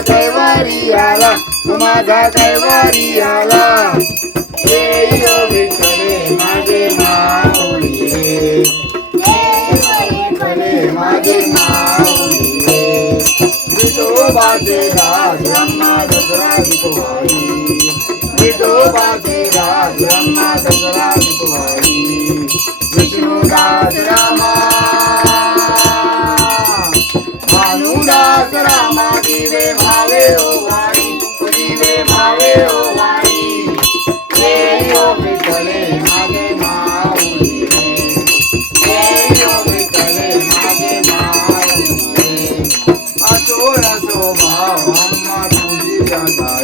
कैवारी आला माझा कैवारी आला हे यो विठ्ठले माझे माऊली रे विठ्ठले माझे माऊली रे विठोबाचे राज ब्रह्मा दसरा रामा। দিবে ভাবে ও বাড়ি দিবে ভাবে ও বাড়ি। এই ও বিকলে মাগে মা উড়িবে। এই ও বিকলে মাগে মা উড়িবে। অচোর শোভা আম্মা খুঁজি জাগায়